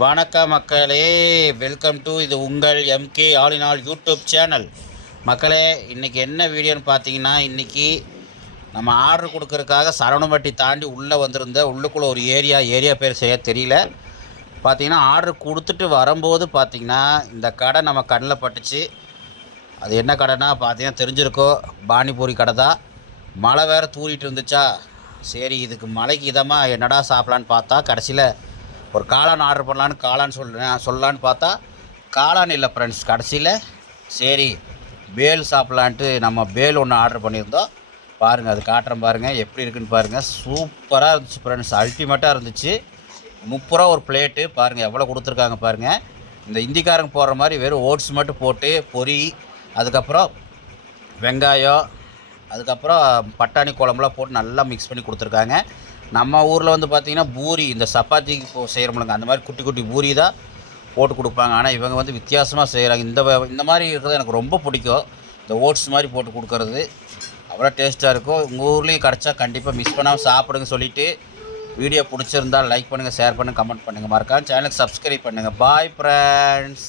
வணக்கம் மக்களே, welcome to இது உங்கள் MK all in all YouTube channel. மக்களே, இன்றைக்கி என்ன வீடியோன்னு பார்த்தீங்கன்னா, இன்றைக்கி நம்ம ஆர்டர் கொடுக்கறதுக்காக சரவணம்பட்டி தாண்டி உள்ளே வந்திருந்த உள்ளுக்குள்ளே ஒரு ஏரியா பேர் செய்ய தெரியல. பார்த்திங்கன்னா ஆர்டர் கொடுத்துட்டு வரும்போது பார்த்திங்கன்னா இந்த கடை நம்ம கண்ணில் பட்டுச்சு. அது என்ன கடைன்னா பார்த்திங்கன்னா தெரிஞ்சிருக்கோ, பானிபூரி கடை தான். மழை வேறு தூரிட்டு இருந்துச்சா, சரி இதுக்கு மழைக்கு இதமாக என்னடா சாப்பிட்லான்னு பார்த்தா கடைசியில் ஒரு காளான் ஆர்டர் பண்ணலான்னு சொல்லலான்னு பார்த்தா காளான் இல்லை ஃப்ரெண்ட்ஸ். கடைசியில் சரி பேல் சாப்பிட்லான்ட்டு நம்ம பேல் ஒன்று ஆர்டர் பண்ணியிருந்தோம். பாருங்கள், அது காட்டுறேன் பாருங்கள் எப்படி இருக்குன்னு பாருங்கள். சூப்பராக இருந்துச்சு ஃப்ரெண்ட்ஸ், அல்டிமேட்டாக இருந்துச்சு. 30 ரூபா ஒரு பிளேட்டு. பாருங்கள் எவ்வளோ கொடுத்துருக்காங்க பாருங்கள். இந்த இந்திக்காரங்க போடுற மாதிரி வெறும் ஓட்ஸ் மட்டும் போட்டு பொரி, அதுக்கப்புறம் வெங்காயம், அதுக்கப்புறம் பட்டாணி குழம்புலாம் போட்டு நல்லா மிக்ஸ் பண்ணி கொடுத்துருக்காங்க. நம்ம ஊரில் வந்து பார்த்திங்கன்னா பூரி, இந்த சப்பாத்திக்கு செய்கிறோம்லங்க, அந்த மாதிரி குட்டி குட்டி பூரி தான் போட்டு கொடுப்பாங்க. ஆனால் இவங்க வந்து வித்தியாசமாக செய்கிறாங்க. இந்த மாதிரி இருக்கிறது எனக்கு ரொம்ப பிடிக்கும். இந்த ஓட்ஸ் மாதிரி போட்டு கொடுக்கறது அவ்வளோ டேஸ்ட்டாக இருக்கும். உங்கள் ஊர்லேயும் கிடச்சா கண்டிப்பாக மிஸ் பண்ணாமல் சாப்பிடுங்க. சொல்லிவிட்டு வீடியோ பிடிச்சிருந்தால் லைக் பண்ணுங்கள், ஷேர் பண்ணுங்கள், கமெண்ட் பண்ணுங்கள். மறக்காம சேனலுக்கு சப்ஸ்கிரைப் பண்ணுங்கள். Bye friends.